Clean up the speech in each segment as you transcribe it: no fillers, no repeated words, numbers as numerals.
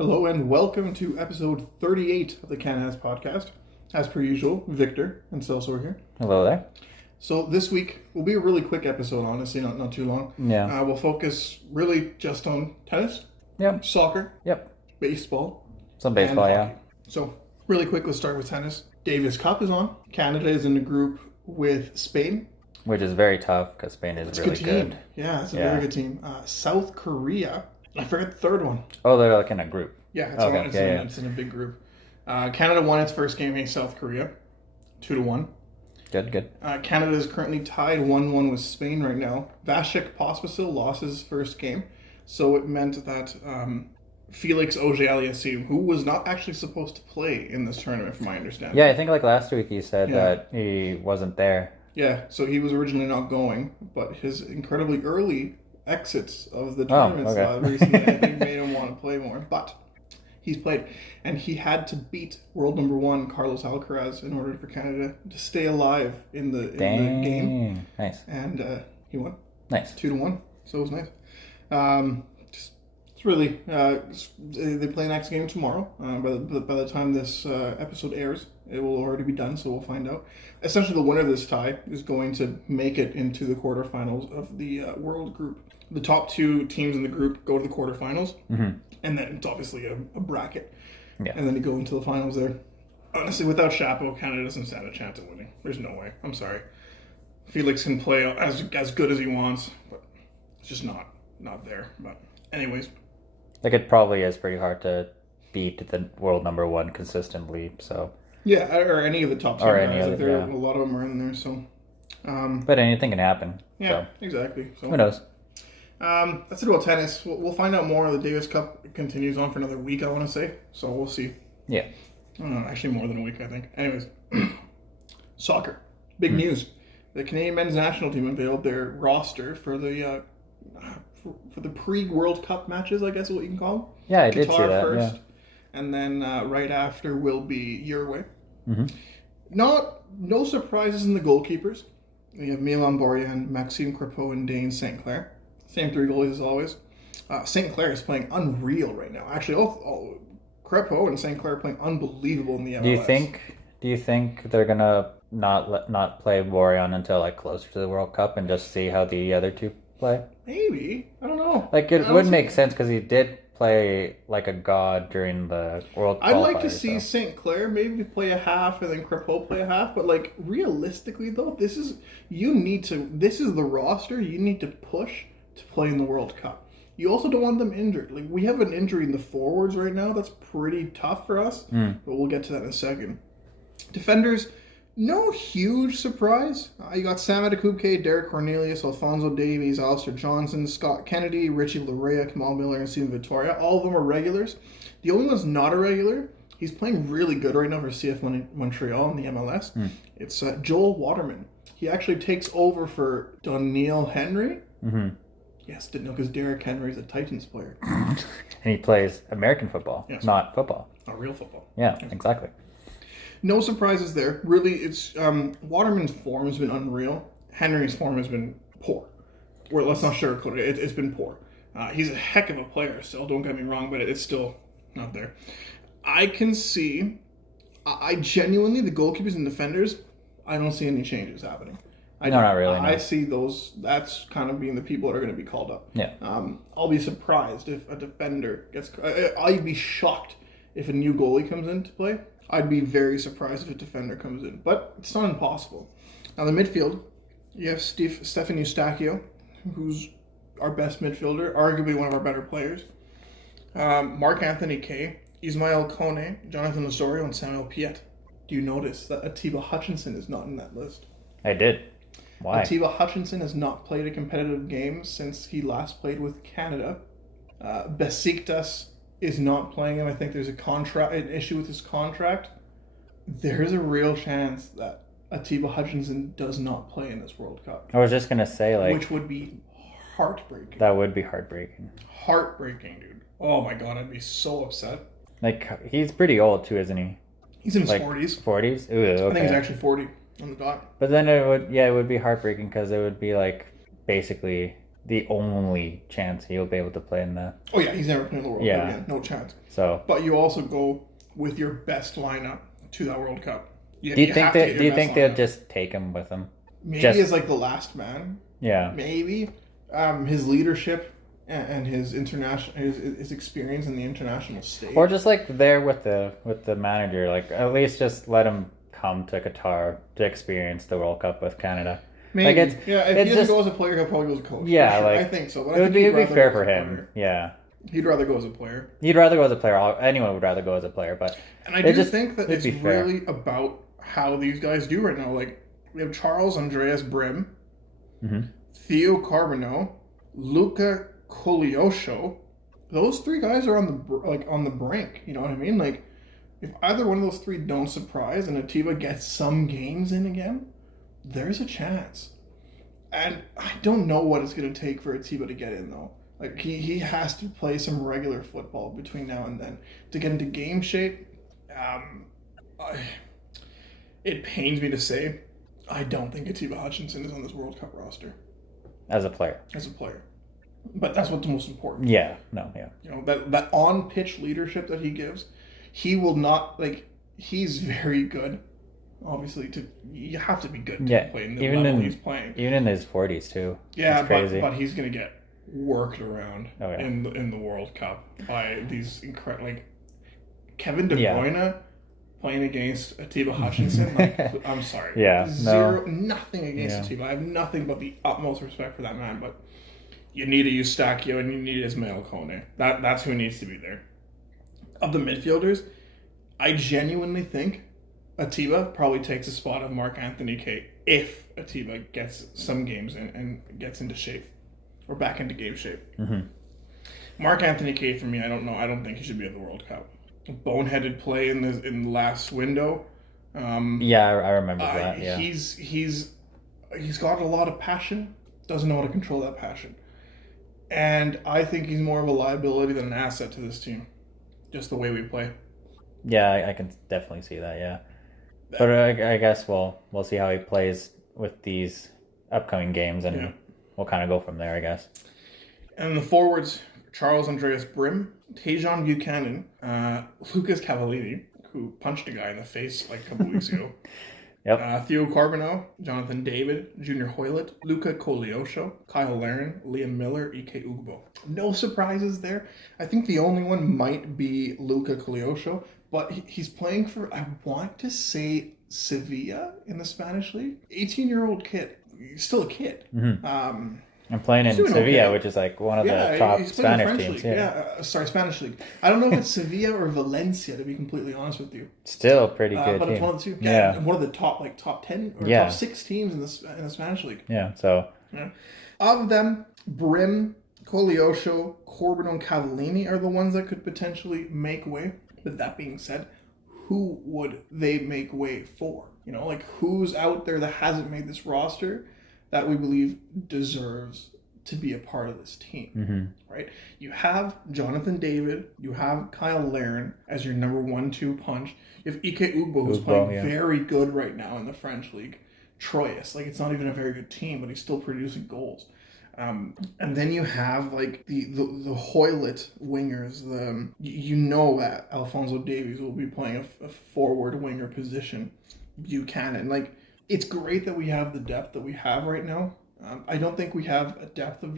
Hello and welcome to episode 38 of the CANAS podcast. As per usual, Victor and Celso are here. Hello there. So this week will be a really quick episode, honestly, not too long. Yeah. We'll focus really just on tennis, Yep. soccer, Yep. baseball, Some baseball, and yeah. hockey. So really quick, let's start with tennis. Davis Cup is on. Canada is in a group with Spain. Which is very tough because Spain is really It's a good. good team. Yeah, it's a very good team. South Korea. I forget the third one. Oh, they're like in a group. Yeah, it's in a big group. Canada won its first game against South Korea, 2-1. Good. Canada is currently tied 1-1 with Spain right now. Vasek Pospisil lost his first game, so it meant that Felix Auger-Aliassime, who was not actually supposed to play in this tournament, from my understanding. Yeah, I think like last week he said that he wasn't there. Yeah, so he was originally not going, but his incredibly early exits of the tournaments recently, I think, made him want to play more. But he's played, and he had to beat world number one Carlos Alcaraz in order for Canada to stay alive in the game. Nice. And he won. Nice. 2-1. So it was nice. It's really they play next game tomorrow. By the time this episode airs, it will already be done. So we'll find out. Essentially, the winner of this tie is going to make it into the quarterfinals of the World Group. The top two teams in the group go to the quarterfinals, and then it's obviously a bracket, and then you go into the finals there. Honestly, without Chapeau, Canada doesn't stand a chance of winning. There's no way. I'm sorry. Felix can play as good as he wants, but it's just not there. But anyways. Like it probably is pretty hard to beat the world number one consistently, so. Yeah, or any of the top 10 guys. A lot of them are in there, so. But anything can happen. Yeah, so. Exactly. So who knows? That's it about tennis. We'll find out more. The Davis Cup continues on for another week, I want to say. So we'll see. Yeah. Actually, more than a week, I think. Anyways, soccer. Big news. The Canadian men's national team unveiled their roster for the pre-World Cup matches, I guess is what you can call them. Yeah, I did see that. First, yeah. And then right after will be Uruguay. Mm-hmm. No surprises in the goalkeepers. We have Milan Borjan, Maxime Crepeau, and Dane St. Clair. Same three goalies as always. St. Clair is playing unreal right now. Actually, all Crepeau and St. Clair are playing unbelievable in the MLS. Do you think they're gonna not play Borjan until like closer to the World Cup and just see how the other two play? Maybe. I don't know. Like it would make sense because he did play like a god during the World Cup. I'd like to see St. Clair maybe play a half and then Crepeau play a half, but like realistically though, this is the roster you need to push to play in the World Cup. You also don't want them injured. Like we have an injury in the forwards right now that's pretty tough for us, but we'll get to that in a second. Defenders, no huge surprise. You got Sam Adekubke, Derek Cornelius, Alfonso Davies, Alistair Johnson, Scott Kennedy, Richie Larea, Kamal Miller, and Steven Vittoria. All of them are regulars. The only one's not a regular, he's playing really good right now for CF Montreal in the MLS. It's Joel Waterman. He actually takes over for Daniil Henry. Mm-hmm. Yes, didn't know because Derek Henry's a Titans player. And he plays American football, not football. Not real football. Yeah, exactly. No surprises there. Really, it's Waterman's form has been unreal. Henry's form has been poor. Or let's not sugarcoat it. It's been poor. He's a heck of a player still, don't get me wrong, but it's still not there. I can see, I genuinely, the goalkeepers and defenders, I don't see any changes happening. Not really. I see those, that's kind of being the people that are going to be called up. Yeah. I'll be surprised if a defender gets, I'd be shocked if a new goalie comes into play. I'd be very surprised if a defender comes in. But it's not impossible. Now, the midfield, you have Stefan Eustachio, who's our best midfielder, arguably one of our better players. Mark Anthony Kay, Ismail Kone, Jonathan Osorio, and Samuel Piet. Do you notice that Atiba Hutchinson is not in that list? I did. Why? Atiba Hutchinson has not played a competitive game since he last played with Canada. Besiktas is not playing him. I think there's an issue with his contract. There's a real chance that Atiba Hutchinson does not play in this World Cup. I was just gonna say, like, which would be heartbreaking. That would be heartbreaking. Heartbreaking, dude. Oh my god, I'd be so upset. Like, he's pretty old too, isn't he? He's in his like 40s. 40s? Ooh, okay. I think he's actually 40 on the dot. But then it would be heartbreaking because it would be like basically the only chance he'll be able to play in the. Oh yeah, he's never playing the World Cup again. No chance. So, but you also go with your best lineup to that World Cup. Do you think they'll just take him with them? Maybe as like the last man. Yeah. Maybe his leadership and his his experience in the international stage. Or just like there with the manager, like at least just let him come to Qatar to experience the World Cup with Canada. Maybe. Like if he doesn't go as a player, he'll probably go as a coach. Yeah, sure. like I think so. But it would be fair for him. Player. Yeah. He'd rather go as a player. He'd rather go as a player. Anyone would rather go as a player, but and I do think that it's really about how these guys do right now. Like we have Charles Andreas Brim, Theo Carbonneau, Luca Koleosho. Those three guys are on the brink. You know what I mean? Like if either one of those three don't surprise and Atiba gets some games in again, there's a chance. And I don't know what it's going to take for Atiba to get in though. Like he has to play some regular football between now and then to get into game shape. It pains me to say, I don't think Atiba Hutchinson is on this World Cup roster as a player. But that's what's most important. Yeah. No. Yeah. You know that on pitch leadership that he gives, he will not he's very good. Obviously, you have to be good to play in the level he's playing. Even in his 40s too. Yeah, but he's gonna get worked around in the World Cup by these incredible Kevin De Bruyne playing against Atiba Hutchinson. I'm sorry, nothing against Atiba. I have nothing but the utmost respect for that man. But you need a Eustachio and you need Ismail Kone. That's who needs to be there. Of the midfielders, I genuinely think Atiba probably takes a spot of Mark Anthony Kaye if Atiba gets some games in and gets into shape. Or back into game shape. Mark Anthony Kaye for me, I don't know. I don't think he should be at the World Cup. Boneheaded play in the last window. I remember that. Yeah, he's got a lot of passion. Doesn't know how to control that passion, and I think he's more of a liability than an asset to this team. Just the way we play. Yeah, I can definitely see that. Yeah, but I guess we'll see how he plays with these upcoming games and. Yeah. We'll kind of go from there, I guess. And the forwards, Charles Andreas Brim, Tejan Buchanan, Lucas Cavallini, who punched a guy in the face like a couple weeks ago. Theo Carbonneau, Jonathan David, Junior Hoylett, Luca Koleosho, Kyle Larin, Liam Miller, Ike Ugbo. No surprises there. I think the only one might be Luca Koleosho, but he's playing for, I want to say, Sevilla in the Spanish league. 18-year-old kid. He's still a kid. I'm playing in Sevilla, which is like one of the top Spanish teams. Spanish league. I don't know if it's Sevilla or Valencia, to be completely honest with you. Still pretty good but team. It's one of the two. Yeah, one of the top 10 or top 6 teams in the Spanish league. Yeah, so. Yeah. Of them, Brim, Koleosho, Carbonneau, and Cavallini are the ones that could potentially make way. But that being said, who would they make way for? You know, who's out there that hasn't made this roster that we believe deserves to be a part of this team, right? You have Jonathan David, you have Kyle Larin as your number 1-2 punch. You have Ike Ugbo, who's playing very good right now in the French league. Troyes, it's not even a very good team, but he's still producing goals. And then you have the Hoylett wingers. That Alphonso Davies will be playing a forward winger position. Buchanan, it's great that we have the depth that we have right now. I don't think we have a depth of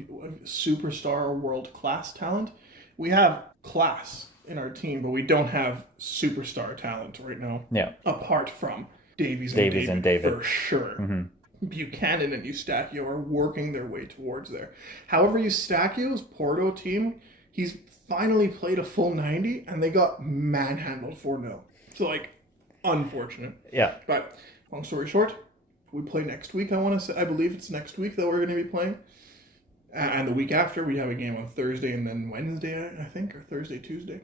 superstar or world-class talent. We have class in our team, but we don't have superstar talent right now. Yeah. Apart from Davies and David. For sure. Buchanan and Eustachio are working their way towards there. However, Eustachio's Porto team, he's finally played a full 90, and they got manhandled 4-0. So, unfortunate. Yeah. But, long story short, we play next week, I believe it's next week that we're going to be playing. And the week after, we have a game on Thursday and then Wednesday, I think, or Thursday, Tuesday.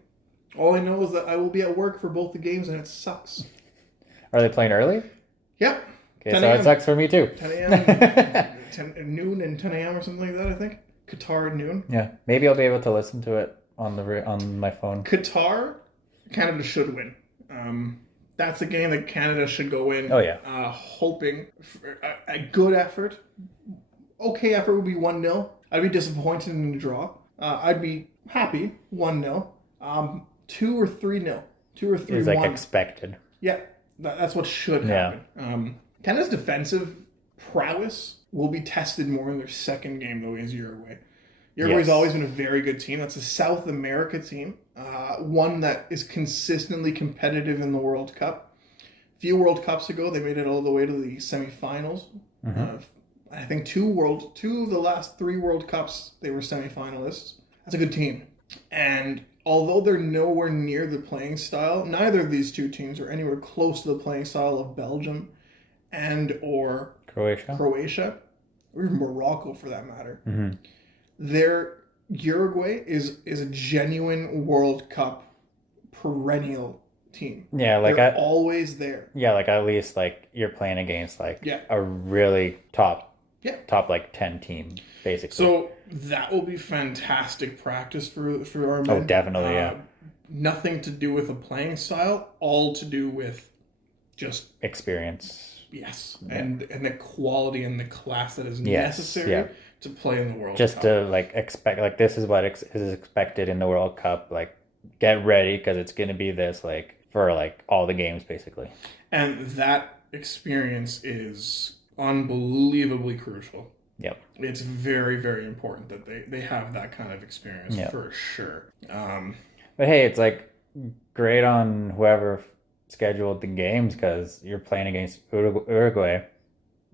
All I know is that I will be at work for both the games, and it sucks. Are they playing early? Yep. Okay, so it sucks for me too. 10 a.m. Noon and 10 a.m. or something like that, I think. Qatar at noon. Yeah, maybe I'll be able to listen to it on my phone. Qatar, Canada should win. That's a game that Canada should go in. Oh yeah. Hoping for a good effort. Okay effort would be 1-0. I'd be disappointed in a draw. I'd be happy 1-0. 2 or 3-0. 2 or 3-1. It's like expected. Yeah, that's what should happen. Canada's defensive prowess will be tested more in their second game, though, against Uruguay. Uruguay's always been a very good team. That's a South America team. One that is consistently competitive in the World Cup. A few World Cups ago, they made it all the way to the semifinals. I think two of the last 3 World Cups, they were semifinalists. That's a good team. And although they're nowhere near the playing style, neither of these two teams are anywhere close to the playing style of Belgium and or Croatia, or even Morocco for that matter. Their Uruguay is a genuine World Cup perennial team. Yeah, like they're always there. Yeah, like at least like you're playing against like a really top like 10 team basically. So that will be fantastic practice for our men. Oh, definitely, Nothing to do with the playing style, all to do with just experience. Yes, and the quality and the class that is necessary to play in the World Cup. Just to like expect, like this is what is expected in the World Cup. Like get ready because it's going to be this like for like all the games basically. And that experience is unbelievably crucial. Yep. It's very, very important that they have that kind of experience for sure. But hey, it's like great on whoever scheduled the games because you're playing against Uruguay.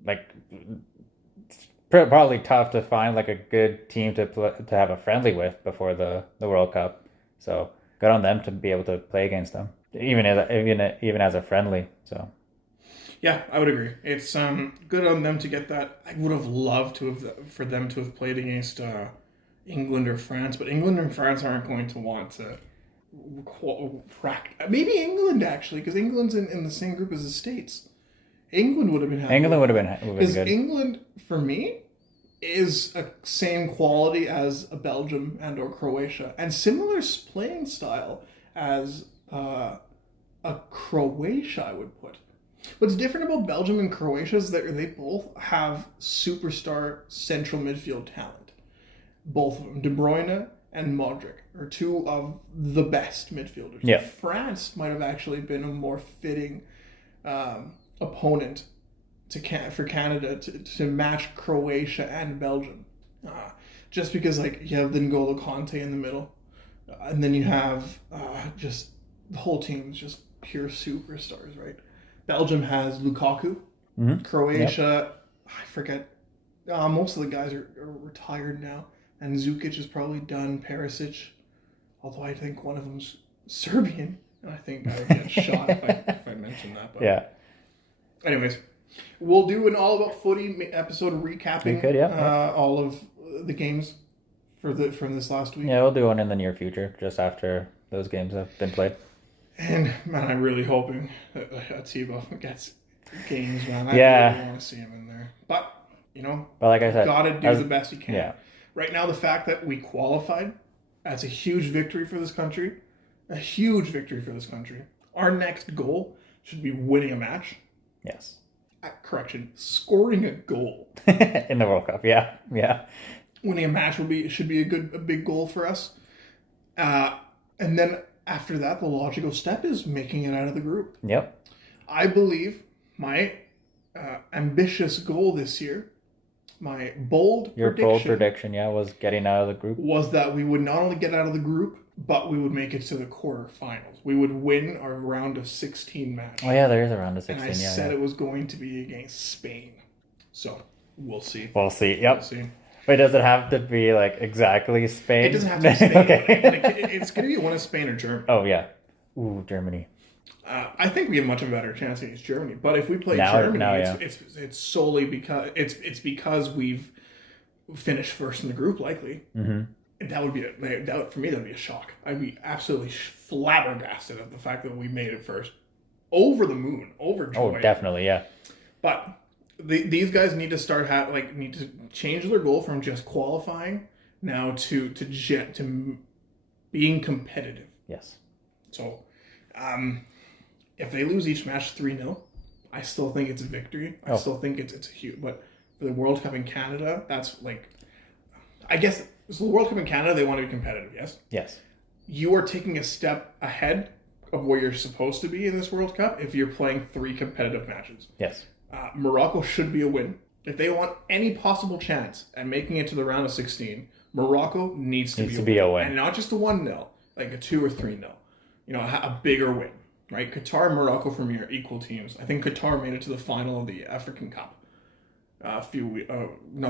Like it's probably tough to find like a good team to have a friendly with before the World Cup. So good on them to be able to play against them, even as a friendly. So. Yeah, I would agree. It's good on them to get that. I would have loved for them to have played against England or France, but England and France aren't going to want to practice. Maybe England actually, because England's in the same group as the States. England would have been happy. England would have been because good. England, for me, is a same quality as a Belgium and or Croatia, and similar playing style as a Croatia, I would put. What's different about Belgium and Croatia is that they both have superstar central midfield talent. Both of them, De Bruyne and Modric, are 2 of the best midfielders. Yeah. France might have actually been a more fitting opponent for Canada to match Croatia and Belgium. Just because like you have the N'Golo Kanté in the middle, and then you have just the whole team is just pure superstars, right? Belgium has Lukaku. Croatia, I forget. Most of the guys are retired now. And Zukic is probably done. Perisic. Although I think one of them's Serbian. And I think I would get shot if I mentioned that. But anyways, we'll do an All About Footy episode recapping all of the games from this last week. Yeah, we'll do one in the near future, just after those games have been played. And, man, I'm really hoping that Atiba gets games, man. I really want to see him in there. But, like I said, got to do the best you can. Yeah. Right now, the fact that we qualified, that's a huge victory for this country. A huge victory for this country. Our next goal should be winning a match. Yes. Correction, scoring a goal. In the World Cup, yeah. Winning a match should be a big goal for us. And then after that, the logical step is making it out of the group. Yep. I believe my ambitious goal this year, my bold prediction, was getting out of the group. Was that we would not only get out of the group, but we would make it to the quarterfinals. We would win our round of 16 match. Oh yeah, there is a round of 16. And I said it was going to be against Spain. So we'll see. We'll see. Yep. We'll see. Wait, does it have to be like exactly Spain? It doesn't have to be Spain. Okay. It's going to be one of Spain or Germany. Oh yeah. Ooh, Germany. I think we have much of a better chance against Germany. But if we play Germany, it's solely because it's because we've finished first in the group, likely. Mm-hmm. That would be for me. That'd be a shock. I'd be absolutely flabbergasted at the fact that we made it first. Over the moon, overjoyed. Oh, definitely, yeah. But these guys need to need to change their goal from just qualifying now to being competitive. Yes. So, if they lose each match 3-0, I still think it's a victory. I still think it's a huge. But for the World Cup in Canada, that's like I guess, so the World Cup in Canada, they want to be competitive, yes? Yes. You are taking a step ahead of where you're supposed to be in this World Cup if you're playing 3 competitive matches. Yes. Morocco should be a win. If they want any possible chance at making it to the round of 16, Morocco needs to be a win. And not just a 1-0, like a 2 or 3-0. A bigger win, right? Qatar and Morocco for me are equal teams. I think Qatar made it to the final of the African Cup. Not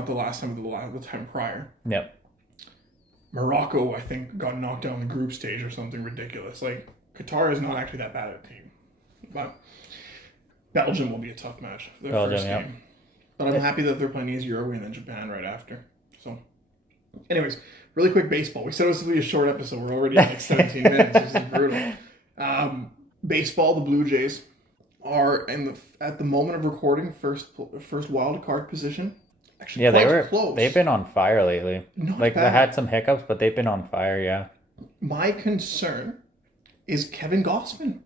the last time, the time prior. Yep. Morocco, I think, got knocked down in the group stage or something ridiculous. Like, Qatar is not actually that bad of a team. But Belgium will be a tough match. Their first game. But I'm happy that they're playing Uruguay and then Japan right after. So, anyways, really quick baseball. We said it was going to be a short episode. We're already at like 17 minutes. This is brutal. Baseball, the Blue Jays are at the moment of recording first wild card position. Actually, yeah, they were close. They've been on fire lately. Not like bad. They had some hiccups, but they've been on fire. Yeah. My concern is Kevin Gausman.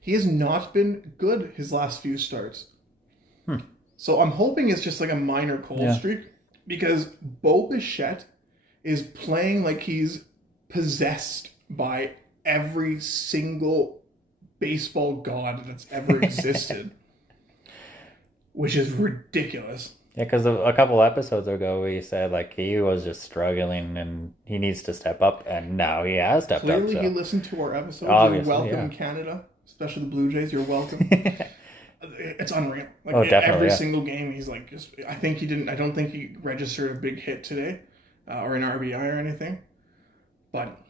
He has not been good his last few starts. So I'm hoping it's just like a minor cold streak, because Bo Bichette is playing like he's possessed by every single baseball god that's ever existed, which is ridiculous. Yeah, because a couple episodes ago we said like he was just struggling and he needs to step up, and now he has stepped up. Clearly, he listened to our episodes. Obviously, you're welcome, Canada, especially the Blue Jays. You're welcome. It's unreal. Like, definitely. Every single game, he's like, I don't think he registered a big hit today, or an RBI or anything. But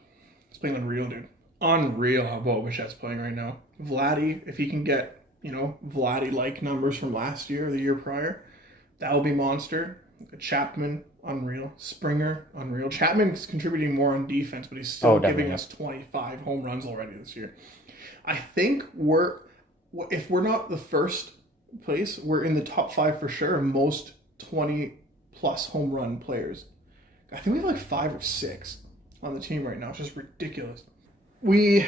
he's playing unreal, dude. Unreal how Bo Bichette's playing right now. Vladdy, if he can get, Vladdy-like numbers from last year or the year prior, that will be monster. Chapman, unreal. Springer, unreal. Chapman's contributing more on defense, but he's still giving us 25 home runs already this year. I think if we're not the first place, we're in the top 5 for sure of most 20-plus home run players. I think we have like 5 or 6 on the team right now. It's just ridiculous. We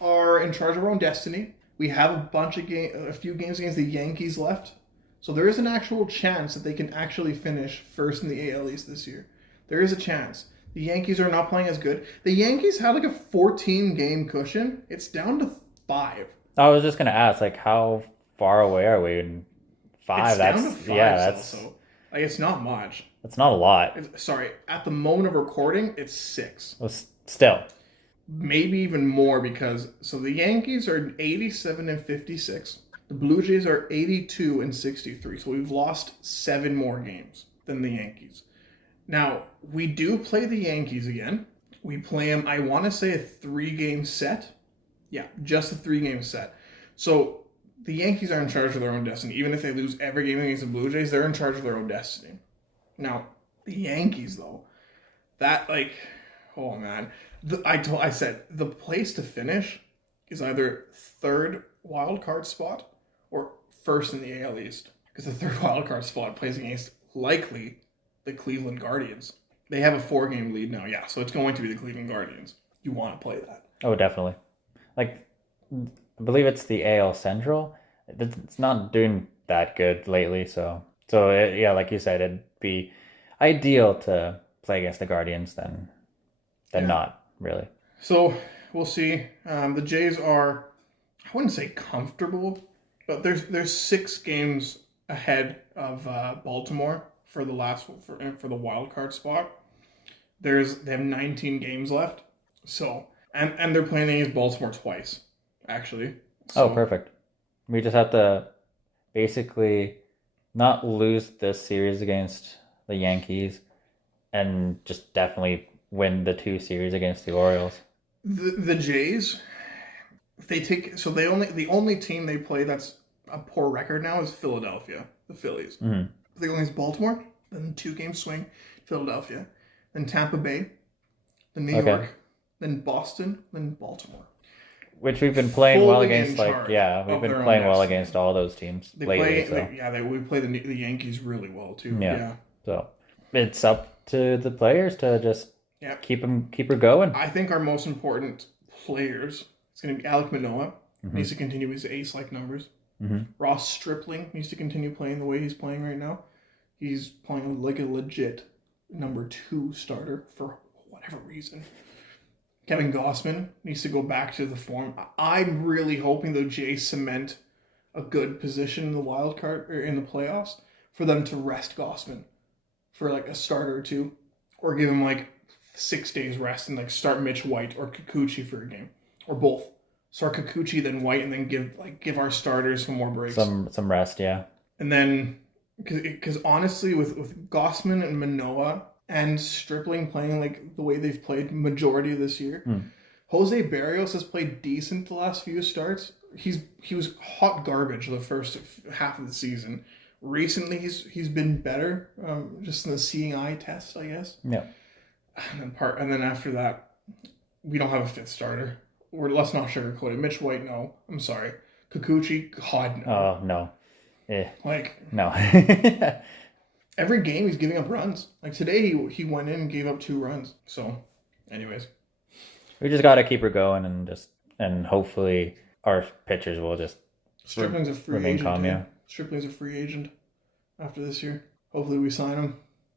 are in charge of our own destiny. We have a few games against the Yankees left. So there is an actual chance that they can actually finish first in the AL East this year. There is a chance. The Yankees are not playing as good. The Yankees had like a 14-game cushion. It's down to 5. I was just gonna ask, like, how far away are we? In 5? It's that's down to 5 that's so like, it's not much. That's not a lot. At the moment of recording, it's 6. Well, still, maybe even more, because the Yankees are 87 and 56. The Blue Jays are 82 and 63. So we've lost 7 more games than the Yankees. Now, we do play the Yankees again. We play them, I want to say, a 3-game set. Yeah, just a 3-game set. So the Yankees are in charge of their own destiny. Even if they lose every game against the Blue Jays, they're in charge of their own destiny. Now, the Yankees, though, oh man. I said the place to finish is either 3rd wild card spot or 1st in the AL East. Because the 3rd wild card spot plays against, likely, the Cleveland Guardians. They have a 4-game lead now, yeah. So it's going to be the Cleveland Guardians. You want to play that. Oh, definitely. Like, I believe it's the AL Central. It's not doing that good lately, so like you said, it'd be ideal to play against the Guardians than not, really. So, we'll see. The Jays are, I wouldn't say comfortable, but there's 6 games ahead of Baltimore for the wild card spot. They have 19 games left. So, and they're playing against Baltimore twice, actually. So, perfect. We just have to basically not lose this series against the Yankees and just definitely win the 2 series against the Orioles. The Jays, the only team they play that's a poor record now is Philadelphia, the Phillies. Mm-hmm. They go against Baltimore, then 2-game swing, Philadelphia, then Tampa Bay, then New York, then Boston, then Baltimore. Which we've been playing well against, we've been playing well against all those teams lately. We play the Yankees really well too. Yeah. So it's up to the players to just keep her going. I think our most important players, it's going to be Alek Manoah. Needs to continue his ace-like numbers. Mm-hmm. Ross Stripling needs to continue playing the way he's playing right now. He's playing like a legit number 2 starter for whatever reason. Kevin Gossman needs to go back to the form. I'm really hoping the Jays cement a good position in the wild card or in the playoffs for them to rest Gossman for like a starter or two, or give him like 6 days rest and like start Mitch White or Kikuchi for a game, or both. Start Kikuchi then White, and then give our starters some more breaks. Some rest, yeah. And then because honestly, with Gossman and Manoah and Stripling playing like the way they've played majority of this year, Jose Barrios has played decent the last few starts. He was hot garbage the first half of the season. Recently, he's been better, just in the seeing eye test, I guess. Yeah. And then after that, we don't have a fifth starter. Let's not sugarcoat it. Mitch White, no. I'm sorry. Kikuchi, God, no. Oh, no. Yeah. Like, no. every game he's giving up runs. Like today, he went in and gave up 2 runs. So, anyways, we just got to keep her going and hopefully our pitchers will just Stripling's a free remain agent. calm. Yeah. Stripling's a free agent after this year. Hopefully, we sign him.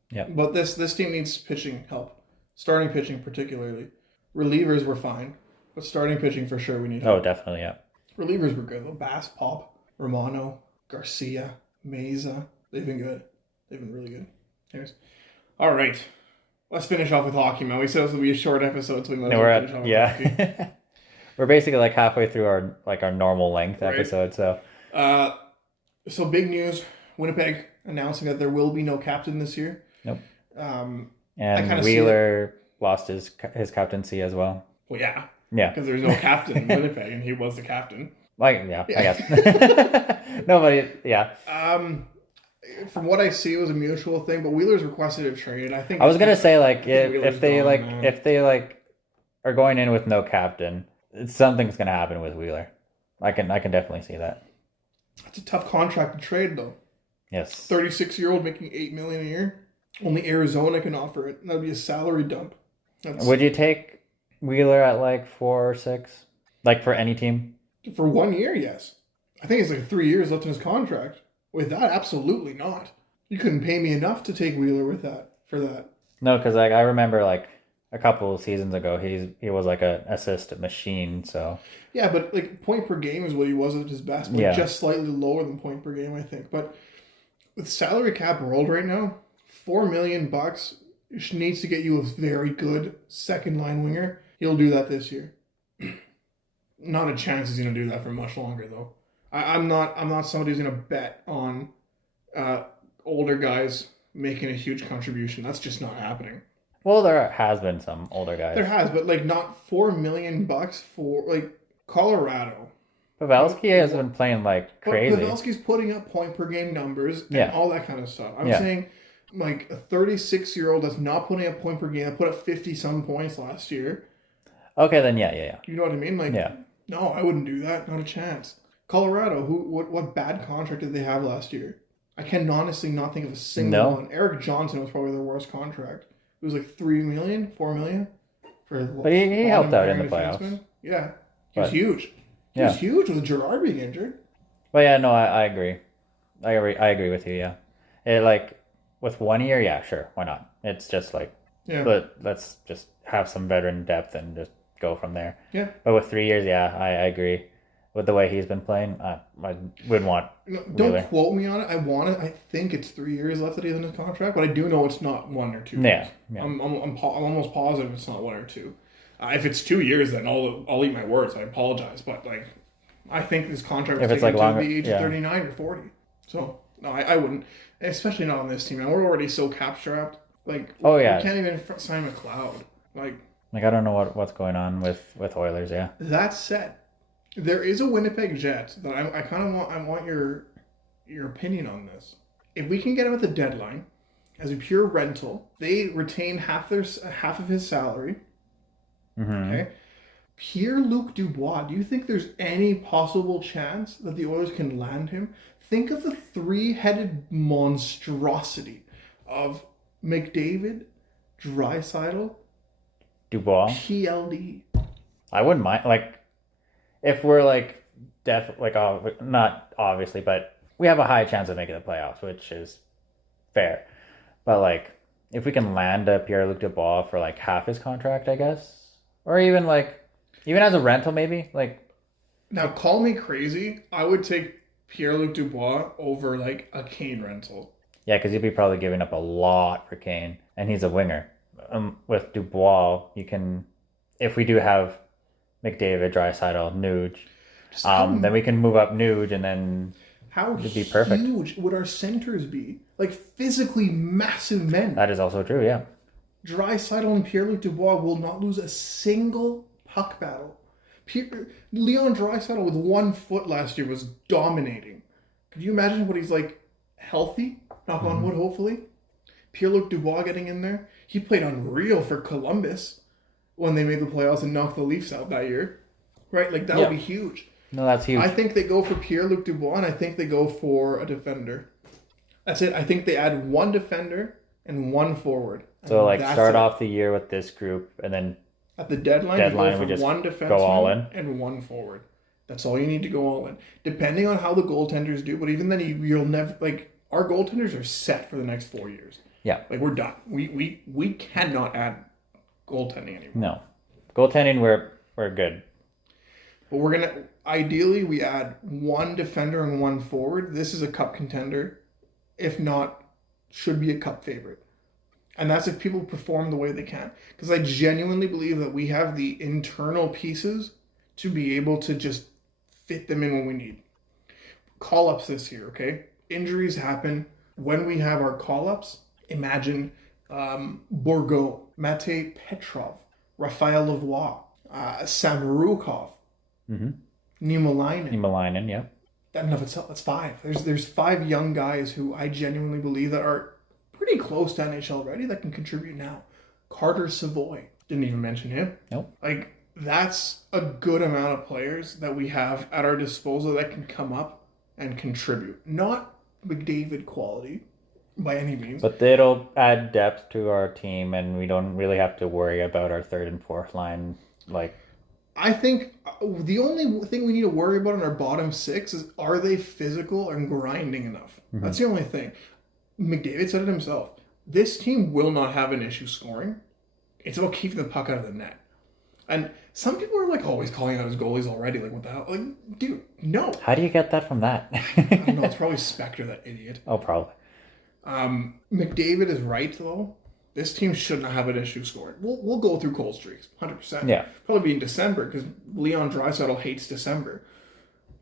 Yeah. But this team needs pitching help, starting pitching particularly. Relievers were fine, but starting pitching for sure we need help. Oh, definitely, yeah. Relievers were good though. Bass, Pop, Romano, Garcia, Meza. They've been good. They've been really good. Anyways. All right. Let's finish off with hockey, man. We said this would be a short episode, so we might as well finish off with hockey. We're basically like halfway through our normal length episode, so. So big news. Winnipeg announcing that there will be no captain this year. Nope. And Wheeler lost his captaincy as well. Well, yeah. Yeah. Because there's no captain in Winnipeg, and he was the captain. Like, yeah. I guess. Nobody, yeah. From what I see, it was a mutual thing, but Wheeler's requested a trade. I was gonna say, like, if they are going in with no captain, something's gonna happen with Wheeler. I can definitely see that. It's a tough contract to trade, though. Yes. 36-year-old making $8 million a year. Only Arizona can offer it. That'd be a salary dump. Would you take Wheeler at like 4 or 6, like for any team? For 1 year, yes. I think it's like 3 years left in his contract. With that, absolutely not. You couldn't pay me enough to take Wheeler for that. No, because like I remember like a couple of seasons ago, he was like an assist machine. So yeah, but like point per game is what he was at his best, but just slightly lower than point per game, I think. But with salary cap world right now, $4 million needs to get you a very good second line winger. He'll do that this year. Not a chance he's gonna do that for much longer though. I'm not somebody who's gonna bet on older guys making a huge contribution. That's just not happening. Well, there has been some older guys. There has, but like not $4 million for like Colorado. Pavelski has been playing like crazy. But Pavelski's putting up point per game numbers and all that kind of stuff. I'm saying like a 36-year-old that's not putting up point per game. I put up 50-some points last year. Okay, then yeah. You know what I mean? Like, no, I wouldn't do that. Not a chance. Colorado, what bad contract did they have last year? I can honestly not think of a single one. Eric Johnson was probably their worst contract. It was like $3 million, $4 million. But he helped out in the playoffs. Defenseman. Yeah, he was huge. He was huge with Gerard being injured. Well, yeah, no, I agree. I agree with you. Yeah, it like with 1 year, yeah, sure, why not? It's just like, but let's just have some veteran depth and just go from there. Yeah. But with 3 years, I agree. With the way he's been playing, I would want. Don't quote me on it. I think it's 3 years left that he's in his contract, but I do know it's not 1 or 2 years. Yeah. I'm almost positive it's not 1 or 2. If it's 2 years, then I'll eat my words. I apologize, but like, I think this contract is taken to the age of 39 or 40. So no, I wouldn't, especially not on this team. And we're already so cap strapped. Like, we can't even sign McLeod. Like I don't know what's going on with Oilers. Yeah. That said, there is a Winnipeg Jet that I kind of want your opinion on this. If we can get him at the deadline as a pure rental, they retain half of his salary. Mm-hmm. Okay. Pierre-Luc Dubois, do you think there's any possible chance that the Oilers can land him? Think of the 3-headed monstrosity of McDavid, Draisaitl, Dubois, PLD. I wouldn't mind, like, if we're like not obviously, but we have a high chance of making the playoffs, which is fair. But like, if we can land a Pierre-Luc Dubois for like half his contract, I guess, or even like even as a rental, maybe like. Now, call me crazy. I would take Pierre-Luc Dubois over like a Kane rental. Yeah, because you'd be probably giving up a lot for Kane, and he's a winger. With Dubois, you can, if we do have McDavid, Draisaitl, Nuge, then we can move up Nuge, and then how it'd be perfect. Huge would our centers be? Like physically massive men. That is also true. Yeah. Draisaitl and Pierre-Luc Dubois will not lose a single puck battle. Leon Draisaitl with 1 foot last year was dominating. Could you imagine what he's like healthy? Knock on wood, hopefully. Pierre-Luc Dubois getting in there. He played unreal for Columbus when they made the playoffs and knocked the Leafs out that year. Right? Like, that would be huge. No, that's huge. I think they go for Pierre-Luc Dubois, and I think they go for a defender. That's it. I think they add 1 defender and 1 forward. So, like, start off the year with this group, and then at the deadline you go for we just 1 defenseman go all in. and 1 forward. That's all you need to go all in. Depending on how the goaltenders do, but even then you'll never, like, our goaltenders are set for the next 4 years. Yeah. Like, we're done. We cannot add goaltending anymore. No. Goaltending, we're good. But we're going to, ideally, we add 1 defender and 1 forward. This is a cup contender. If not, should be a cup favorite. And that's if people perform the way they can. Because I genuinely believe that we have the internal pieces to be able to just fit them in when we need. Call-ups this year, okay? Injuries happen. When we have our call-ups, imagine Bourgault, Matej Petrov, Raphael Lavoie, Samorukov, Niemelainen, yeah. That in of itself, that's 5. There's 5 young guys who I genuinely believe that are pretty close to NHL ready that can contribute now. Carter Savoy, didn't even mention him. Nope. Like, that's a good amount of players that we have at our disposal that can come up and contribute. Not McDavid quality by any means. But it'll add depth to our team, and we don't really have to worry about our 3rd and 4th line. Like, I think the only thing we need to worry about in our bottom 6 is, are they physical and grinding enough? That's the only thing. McDavid said it himself. This team will not have an issue scoring. It's about keeping the puck out of the net. And some people are like always calling out his goalies already. Like, what the hell? Like, dude, no. How do you get that from that? I don't know. It's probably Spectre, that idiot. Oh, probably. McDavid is right, though. This team should not have an issue scoring. We'll go through cold streaks, 100%. Yeah. Probably be in December because Leon Draisaitl hates December.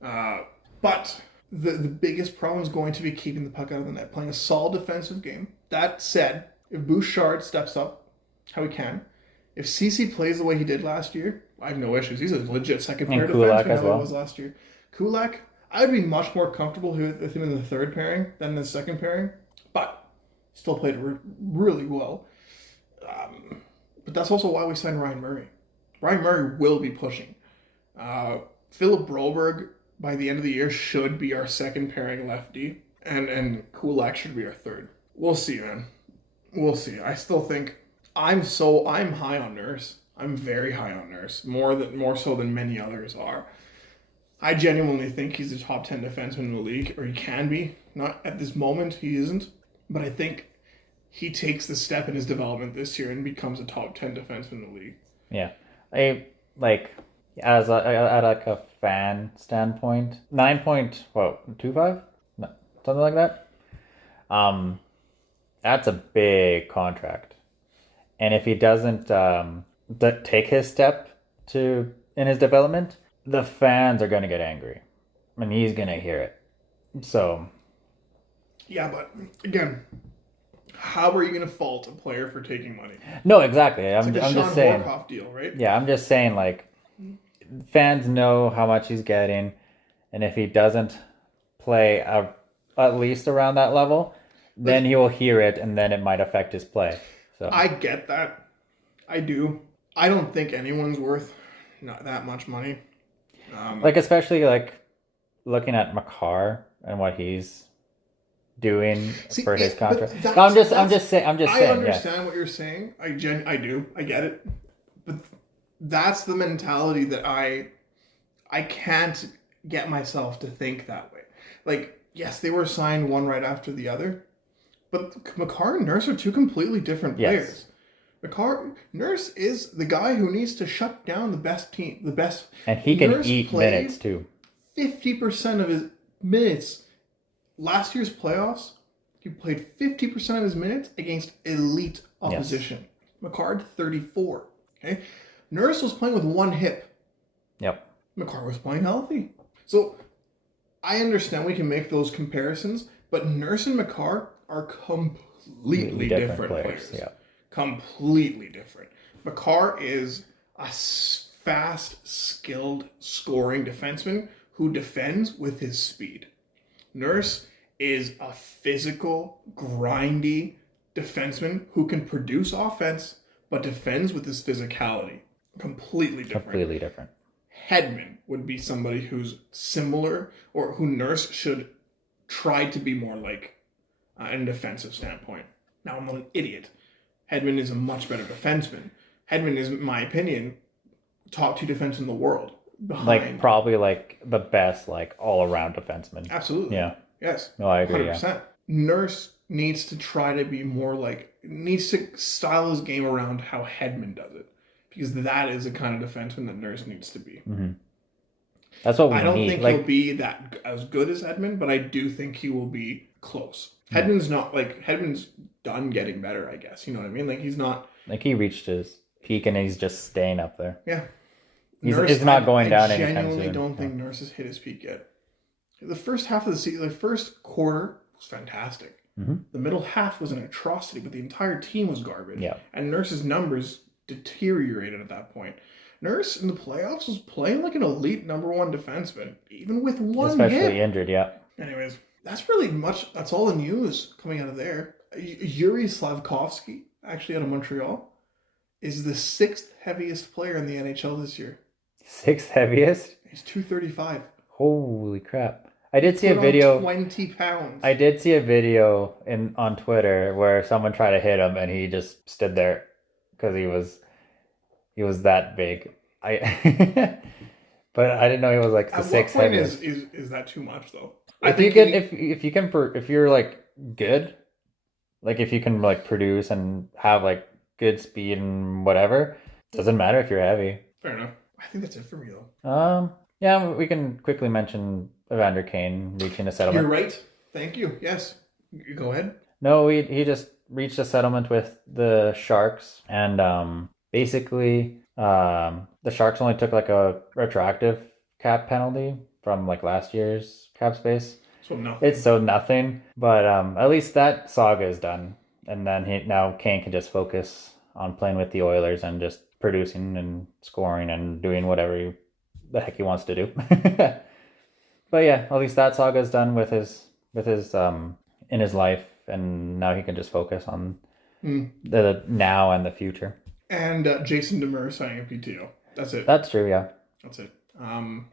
But the biggest problem is going to be keeping the puck out of the net, playing a solid defensive game. That said, if Bouchard steps up how he can, if CC plays the way he did last year, I have no issues. He's a legit second pair defenseman than he was last year. Kulak, I would be much more comfortable with him in the 3rd pairing than the 2nd pairing, but still played really well. But that's also why we signed Ryan Murray. Ryan Murray will be pushing. Philip Broberg, by the end of the year, should be our 2nd pairing lefty, and Kulak should be our 3rd. We'll see, man. We'll see. I still think I'm high on Nurse. I'm very high on Nurse, more so than many others are. I genuinely think he's a top 10 defenseman in the league, or he can be. Not at this moment, he isn't. But I think he takes the step in his development this year and becomes a top 10 defenseman in the league. Yeah. At a fan standpoint, 9.25? No, something like that. That's a big contract. And if he doesn't take his step in his development, the fans are going to get angry. And he's going to hear it. So... Yeah, but again, how are you going to fault a player for taking money? No, exactly. I'm just saying. Horkoff deal, right? Yeah, I'm just saying, like, fans know how much he's getting, and if he doesn't play at least around that level, then he will hear it, and then it might affect his play. So I get that. I do. I don't think anyone's worth not that much money. Especially like looking at Makar and what he's doing for his contract. I'm just saying. I understand what you're saying. I do. I get it. But that's the mentality that I can't get myself to think that way. Like, yes, they were signed one right after the other, But Makar and Nurse are two completely different players. Nurse is the guy who needs to shut down the best team, the best. And he can eat minutes too. 50% of his minutes. Last year's playoffs, he played 50% of his minutes against elite opposition. Yes. Makar 34. Okay, Nurse was playing with one hip. Yep. Makar was playing healthy. So I understand we can make those comparisons, but Nurse and Makar are completely different players. Yeah. Completely different. Makar is a fast, skilled, scoring defenseman who defends with his speed. Nurse is a physical, grindy defenseman who can produce offense but defends with his physicality. Completely different. Hedman would be somebody who's similar, or who Nurse should try to be more like in a defensive standpoint. Now, I'm not an idiot. Hedman is a much better defenseman. Hedman is, in my opinion, top 2 defenseman in the world. Probably the best all-around defenseman. Absolutely. Yeah. Yes. No, I agree. 100%. Yeah. Nurse needs to try to be more needs to style his game around how Hedman does it. Because that is the kind of defenseman that Nurse needs to be. Mm-hmm. That's what we need. I don't think he'll be that as good as Hedman, but I do think he will be close. Hedman's not Hedman's done getting better, I guess. You know what I mean? He's not he reached his peak and he's just staying up there. Yeah. He's not going down anytime soon. I genuinely don't think Nurse has hit his peak yet. The first half of the season, the first quarter was fantastic. Mm-hmm. The middle half was an atrocity, but the entire team was garbage. Yeah. And Nurse's numbers deteriorated at that point. Nurse in the playoffs was playing like an elite number 1 defenseman, even with one especially injured. Yeah. Anyways, that's all the news coming out of there. Yuri Slavkovsky, actually out of Montreal, is the 6th heaviest player in the NHL this year. 6th heaviest? He's 235. Holy crap. I did see a video. 20 pounds. I did see a video on Twitter where someone tried to hit him and he just stood there because he was that big. But I didn't know he was the 6th heaviest. Is that too much though? If you're good, if you can produce and have good speed and whatever, doesn't matter if you're heavy. Fair enough. I think that's it for me though. Yeah, we can quickly mention Evander Kane reaching a settlement. You're right. Thank you. Yes. You go ahead. No, he just reached a settlement with the Sharks, and basically the Sharks only took a retroactive cap penalty from last year's cap space. So nothing. It's so nothing, but at least that saga is done, and then now Kane can just focus on playing with the Oilers and just producing and scoring and doing whatever the heck he wants to do. But yeah, at least that saga is done with his in his life, and now he can just focus on the now and the future. And Jason Demers signing a PTO. That's it. That's true. Yeah. That's it.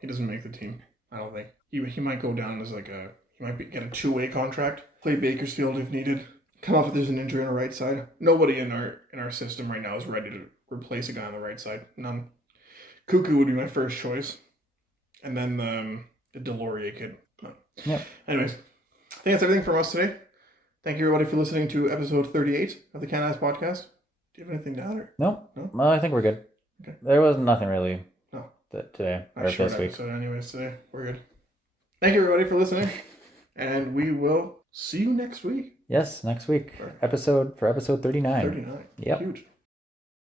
He doesn't make the team. I don't think he might go down as he might get a 2-way contract. Play Bakersfield if needed. Come off if there's an injury on the right side. Nobody in our system right now is ready to replace a guy on the right side. None. Cuckoo would be my first choice, and then the Delorier kid. Yeah. Anyways, I think that's everything from us today. Thank you everybody for listening to episode 38 of the CANAS podcast. Do you have anything to add? No. Well, I think we're good. Okay. There was nothing really. No. Today or this week. Episode anyways, today we're good. Thank you everybody for listening, and we will see you next week. Yes, next week. For episode 39. 39. Yep. Huge.